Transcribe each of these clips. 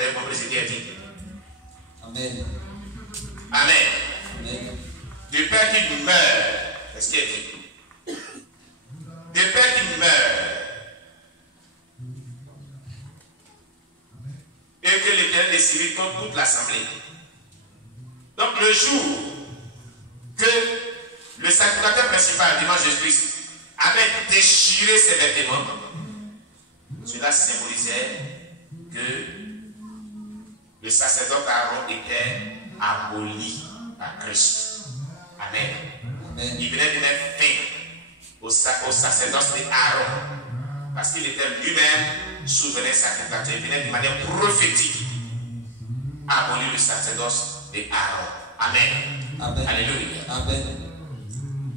avez compris ce qui est dit? Amen. Amen. Amen. De peur qu'il meure, c'est ce qui est dit. De peur qu'il meure. Et que l'Éternel décide contre toute l'assemblée. Donc le jour que le sacrificateur principal, dimanche Jésus-Christ, avait déchiré ses vêtements, cela symbolisait que le sacerdoce Aaron était aboli à Christ. Amen. Amen. Il venait de mettre fin au sacerdoce d'Aaron. Parce qu'il était lui-même souverain sacrificateur. Il venait de manière prophétique abolir le sacerdoce d'Aaron. Amen. Amen. Alléluia. Amen.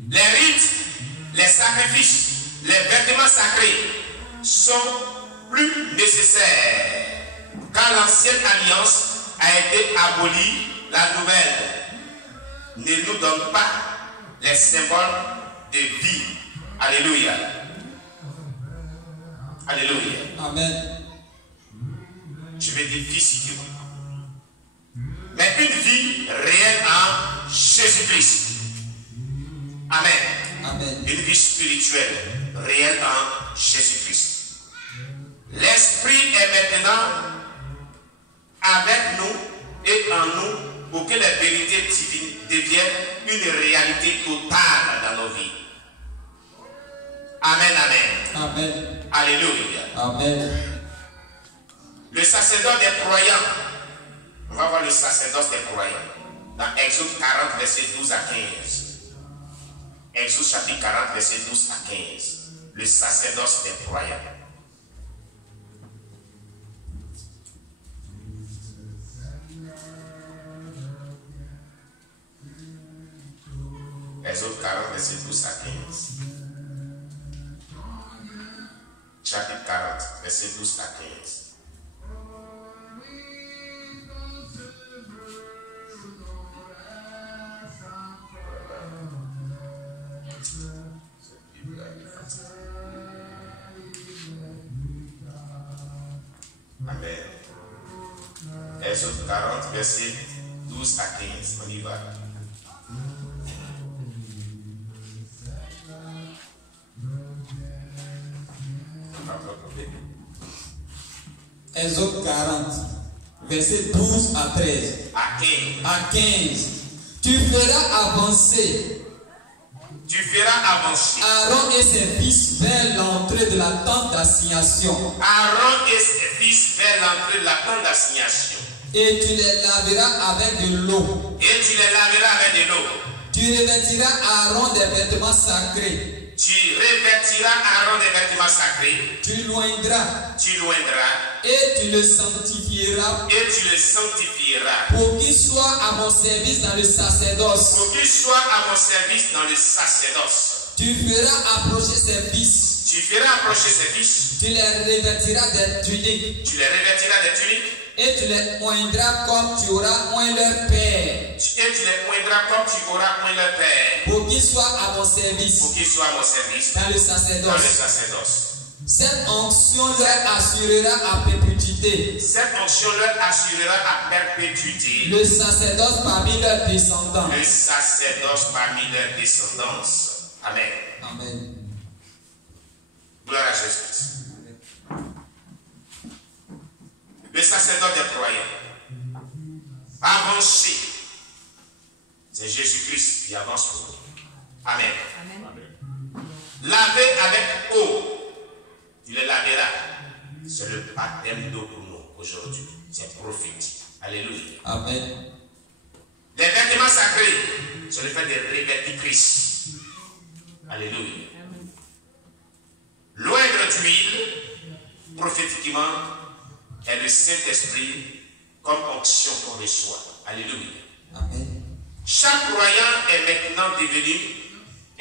Les rites, les sacrifices, les vêtements sacrés sont plus nécessaires. Quand l'ancienne alliance a été abolie, la nouvelle ne nous donne pas les symboles de vie. Alléluia. Alléluia. Amen. Je vais dire physiquement. Mais une vie réelle en Jésus-Christ. Amen. Amen. Une vie spirituelle réelle en Jésus-Christ. L'Esprit est maintenant avec nous et en nous pour que les vérités divines deviennent une réalité totale dans nos vies. Amen, amen. Amen. Alléluia. Amen. Le sacerdoce des croyants. On va voir le sacerdoce des croyants. Dans Exode 40, verset 12 à 15. Exode chapitre 40, verset 12 à 15. Le sacerdoce des croyants. Exode 40, verset 12 à 15. Chapitre 40, verset 12 à 15. Amen. Exode 40, verset 12 à 15. On y va. Exode 40, verset 12 à 13. À 15. À 15. Tu feras avancer Tu feras avancer Aaron et ses fils vers l'entrée de la tente d'assignation. Aaron et ses fils vers l'entrée de la tente d'assignation. Et tu les laveras avec de l'eau. Et tu les laveras avec de l'eau. Tu revêtiras Aaron des vêtements sacrés. Tu revêtiras Aaron des vêtements sacrés. Tu l'oindras. Tu l'oindras. Et tu le sanctifieras. Et tu le sanctifieras. Pour qu'il soit à mon service dans le sacerdoce. Pour qu'il soit à mon service dans le sacerdoce. Tu feras approcher ses fils. Tu feras approcher ses fils. Tu les revêtiras des tuniques. Tu les revêtiras des tuniques. Et tu les oindras comme tu auras oint leur père. Et tu les oindras comme tu auras oint leur père. Pour qu'ils soient à mon service. Pour qu'ils soient à mon service dans le dans sacerdoce. le sacerdoce. Cette onction leur assurera à perpétuité. Cette onction leur assurera à perpétuité Le sacerdoce parmi leurs descendants. le sacerdoce parmi leurs descendants. Amen. Amen. Gloire à Jésus. Le sacerdoce des croyants. Avancer. C'est Jésus-Christ qui avance pour nous. Amen. Amen. Laver avec eau. Tu le laveras. C'est le baptême d'eau pour nous aujourd'hui. C'est prophétique. Alléluia. Amen. Les vêtements sacrés, c'est le fait de revêtir Christ. Alléluia. L'oindre d'huile, prophétiquement, est le Saint-Esprit comme onction qu'on reçoit. Alléluia. Amen. Chaque croyant est maintenant devenu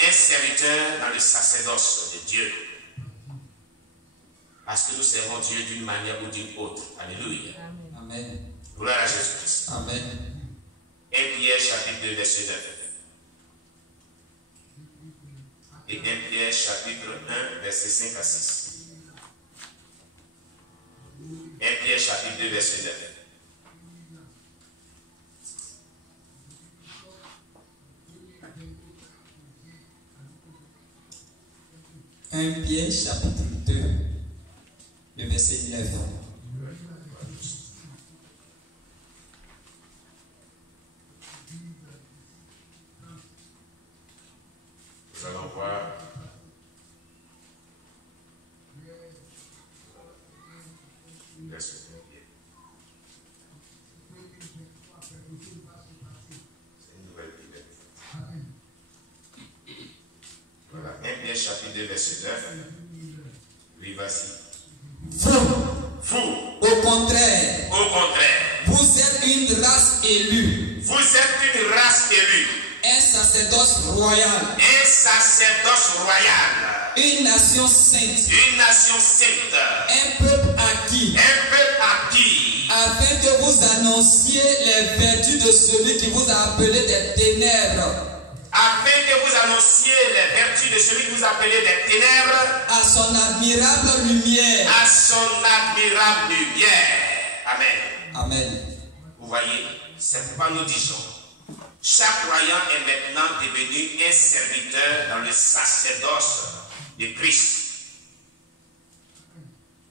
un serviteur dans le sacerdoce de Dieu. Parce que nous servons Dieu d'une manière ou d'une autre. Alléluia. Amen. Gloire à Jésus-Christ. Amen. 1 Pierre chapitre 2 verset 9. Et 1 Pierre chapitre 1 verset 5 à 6. 1 1 Pierre chapitre 2, verset 9. Pierre chapitre 2, le verset 9. Nous allons voir. C'est une nouvelle Bible. Voilà, 1 Pierre chapitre 2, verset 9. Oui, vas-y. Vous, Au contraire, vous êtes une race élue, vous êtes une race élue, un sacerdoce royal, une nation sainte, un peuple acquis, afin que vous annonciez les vertus de celui qui vous a appelé des ténèbres, à son admirable lumière. Amen. Amen. Vous voyez, c'est pourquoi nous disons, chaque croyant est maintenant devenu un serviteur dans le sacerdoce de Christ.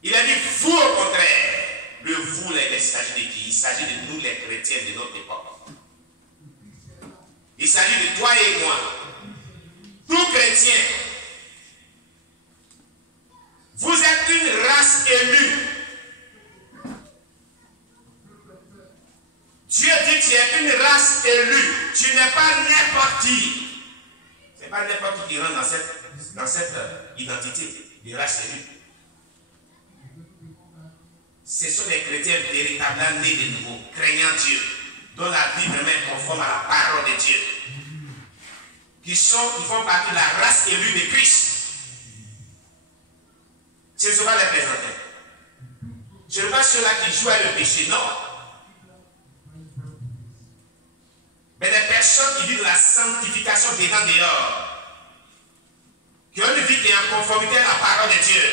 Il a dit, vous au contraire, le vous, là, il s'agit de qui? Il s'agit de nous les chrétiens de notre époque. Il s'agit de toi et moi. Tout chrétien. Vous êtes une race élue. Dieu dit que tu es une race élue. Tu n'es pas n'importe qui. Ce n'est pas n'importe qui rentre dans cette identité de race élue. Ce sont des chrétiens véritablement nés de nouveau, craignant Dieu, dont la vie vraiment est conforme à la parole de Dieu, qui font partie de la race élue de Christ. Ce ne sont pas les présenteurs. Ce ne sont pas ceux-là qui jouent avec le péché, non. Mais des personnes qui vivent la sanctification dedans dehors, qui ont une vie qui est en conformité à la parole de Dieu,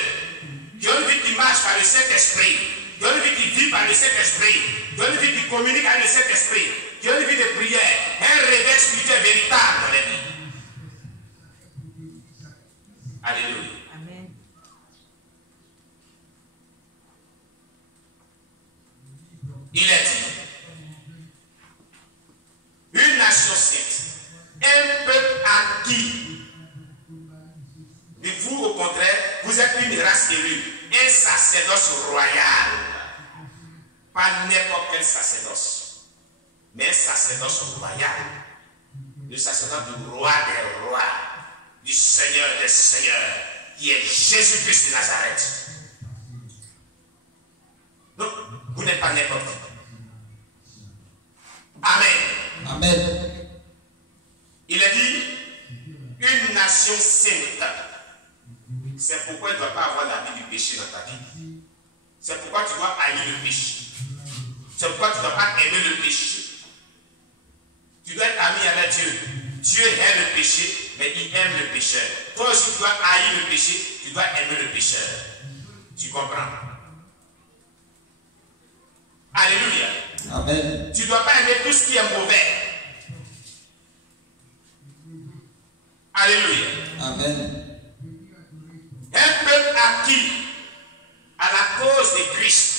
qui ont une vie qui marche par le Saint-Esprit, qui ont une vie qui vit par le Saint-Esprit, qui ont une vie qui communique avec le Saint-Esprit, qui ont une vie de prière, un réveil spirituel véritable dans la vie. Alléluia. Amen. Il est dit, une nation sainte, un peuple acquis. Mais vous, au contraire, vous êtes une race élue, un sacerdoce royal. Pas n'importe quel sacerdoce, mais un sacerdoce royal. Le sacerdoce du roi des rois, du Seigneur des seigneurs, qui est Jésus-Christ de Nazareth. Donc, vous n'êtes pas n'importe qui. Amen. Amen. Il a dit, une nation sainte. C'est pourquoi il ne doit pas avoir la vie du péché dans ta vie. C'est pourquoi tu dois haïr le péché. C'est pourquoi tu ne dois pas aimer le péché. Tu dois être ami avec Dieu. Dieu aime le péché, mais il aime le pécheur. Toi aussi, tu dois haïr le péché, tu dois aimer le pécheur. Tu comprends? Alléluia. Amen. Tu ne dois pas aimer tout ce qui est mauvais. Alléluia. Amen. Un peuple acquis à la cause de Christ.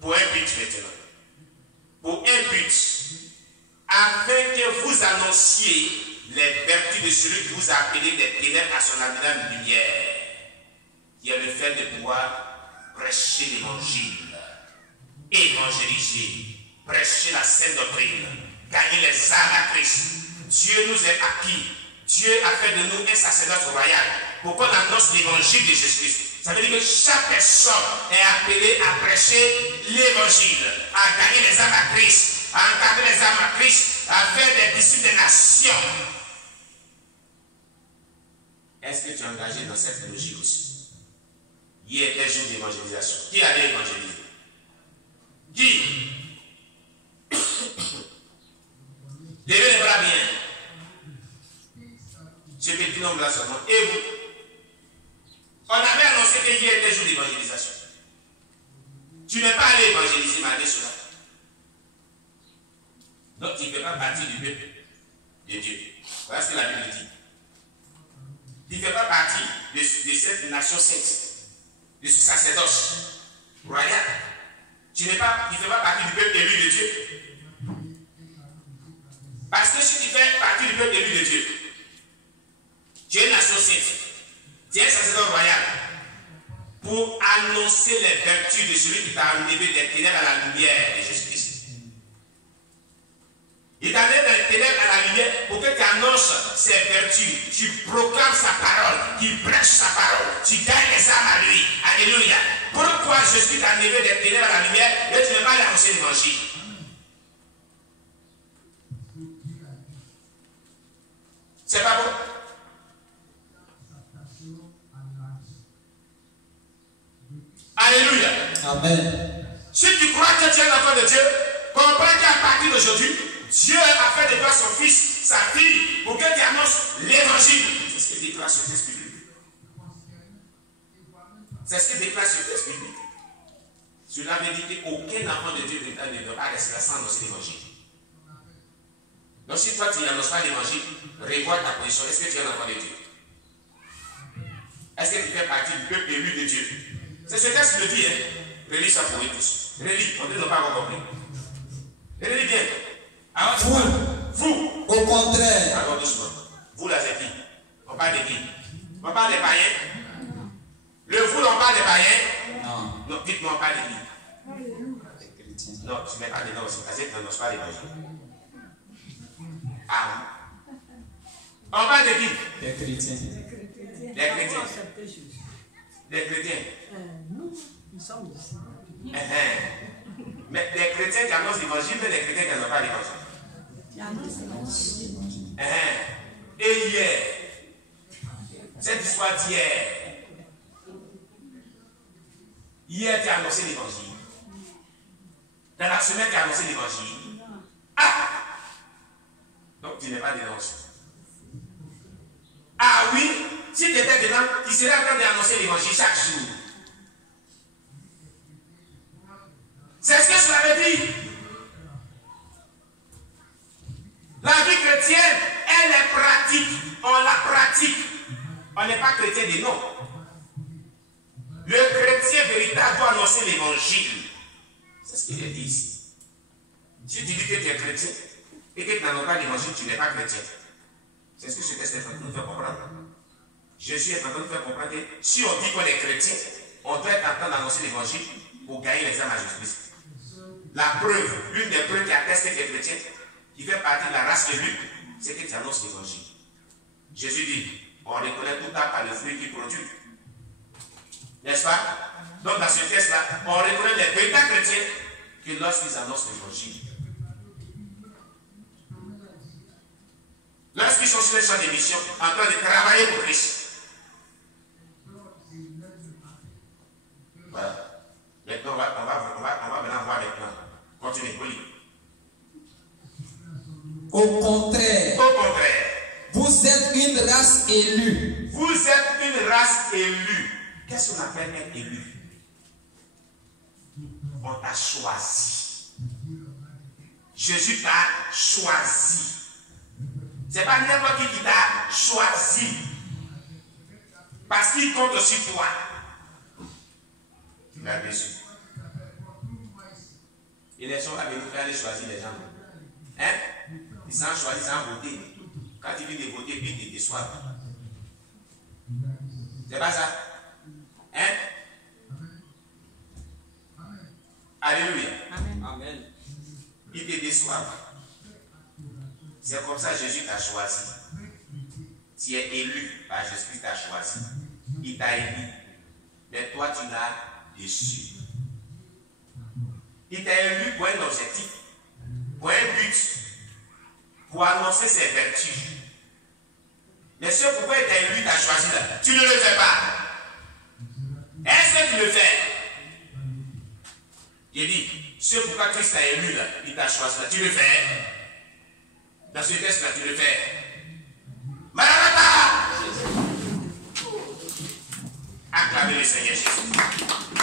Pour un but maintenant. Pour un but. Afin que vous annonciez les vertus de celui qui vous a appelé des ténèbres à son admirable lumière. Qui est le fait de pouvoir prêcher l'évangile, évangéliser, prêcher la sainte doctrine, gagner les âmes à Christ. Dieu nous est acquis. Dieu a fait de nous un sacerdoce royal pour qu'on annonce l'évangile de Jésus-Christ. Ça veut dire que chaque personne est appelée à prêcher l'évangile, à gagner les âmes à Christ, à encadrer les âmes à Christ, à faire des disciples des nations. Est-ce que tu es engagé dans cette logique aussi? Hier était jour d'évangélisation. Qui allait évangéliser? Qui? Levez les bras bien. Ce petit nombre là seulement. Et vous? On avait annoncé que hier était l'évangélisation. Tu n'es pas allé évangéliser malgré cela. Donc tu ne fais pas partie du peuple de Dieu. Voilà ce que la Bible dit. Tu ne fais pas partie de cette nation sainte, de ce sacerdoce royal. Tu ne fais pas partie du peuple élu de Dieu. Parce que si tu fais partie du peuple élu de Dieu, tu es une nation sainte, tu es un sacerdoce royal pour annoncer les vertus de celui qui t'a enlevé des ténèbres à la lumière de Jésus-Christ. Il t'a enlevé des ténèbres à la lumière pour que tu annonces ses vertus, tu proclames sa parole, tu prêches sa parole, tu gagnes les âmes à lui. Alléluia. Pourquoi Jésus t'a enlevé des ténèbres à la lumière et tu ne vas pas annoncer l'évangile? C'est pas bon? Alléluia. Amen. Si tu crois que tu es l'enfant de Dieu, comprends qu'à partir d'aujourd'hui, Dieu a fait de toi son fils, sa fille, pour que tu annonces l'évangile. C'est ce que déclare ce texte biblique. C'est ce que déclare ce texte biblique. Cela veut dire qu'aucun enfant de Dieu ne doit pas rester sans annoncer l'évangile. Donc si toi tu n'annonces pas l'évangile, revois ta position. Est-ce que tu es un enfant de Dieu? Est-ce que tu fais partie du peuple élu de Dieu? C'est ce texte qui le dit, hein. Relis ça pour eux tous. Relis, on ne l'a pas compris. Relis bien. Alors, vous, au contraire. Alors doucement. Vous là, c'est qui? On parle de qui? On parle des païens. Le vous, on parle des païens. Non. Non, dites-moi, on parle de qui? Des chrétiens. Non, tu ne mets pas dedans aussi. Parce que tu n'annonces pas l'évangile. Ah oui. On parle de qui? Des chrétiens. Des chrétiens. Des chrétiens. Nous sommes ici. Mais des chrétiens qui annoncent l'évangile, mais des chrétiens qui n'annoncent pas l'évangile. Et hier, cette histoire d'hier, hier tu as annoncé l'évangile. Dans la semaine tu as annoncé l'évangile. Ah! Donc tu n'es pas dedans. Ah oui, si tu étais dedans, tu serais en train d'annoncer l'évangile chaque jour. C'est ce que cela veut dire. La vie chrétienne, elle est pratique. On la pratique. On n'est pas chrétien de nom. Le chrétien véritable doit annoncer l'évangile. C'est ce qu'il est dit ici. Si tu dis que tu es chrétien et que tu n'annonces pas l'évangile, tu n'es pas chrétien. C'est ce que ce texte est en train de nous faire comprendre. Jésus est en train de nous faire comprendre que si on dit qu'on est chrétien, on doit être en train d'annoncer l'évangile pour gagner les âmes à Jésus-Christ. La preuve, l'une des preuves qui atteste que tu es chrétien, qui fait partie de la race élue, c'est que tu annonces l'évangile. Jésus dit, on reconnaît tout arbre par le fruit qu'il produit. N'est-ce pas? Donc dans ce texte-là, on reconnaît les véritables chrétiens que lorsqu'ils annoncent l'évangile. Lorsqu'ils sont sur les champs de mission, en train de travailler pour Christ. Voilà. Maintenant, on va maintenant voir les plans. Continuez, Oli. Au contraire. Au contraire. Vous êtes une race élue. Vous êtes une race élue. Qu'est-ce qu'on appelle être élu? On t'a choisi. Jésus t'a choisi. C'est pas n'importe qui t'a choisi. Parce qu'il compte sur toi. Tu l'as reçu. Ils ne sont pas venus faire aller choisir les gens. Hein? Ils sont choisis sans voter. Quand ils viennent de voter, puis ils te déçoivent. C'est pas ça? Hein? Alléluia. Amen. Amen. Ils te déçoivent. C'est comme ça que Jésus t'a choisi. Tu es élu par Jésus qui t'a choisi. Il t'a élu. Mais toi, tu l'as déçu. Il t'a élu pour un objectif, pour un but, pour annoncer ses vertus. Mais ce pourquoi il t'a élu, t'a choisi là, tu ne le fais pas. Est-ce que tu le fais? Il dit, ce pourquoi Christ t'a élu là, il t'a choisi là, tu le fais. Dans ce texte là, tu le fais. Maranatha! Acclamez le Seigneur Jésus.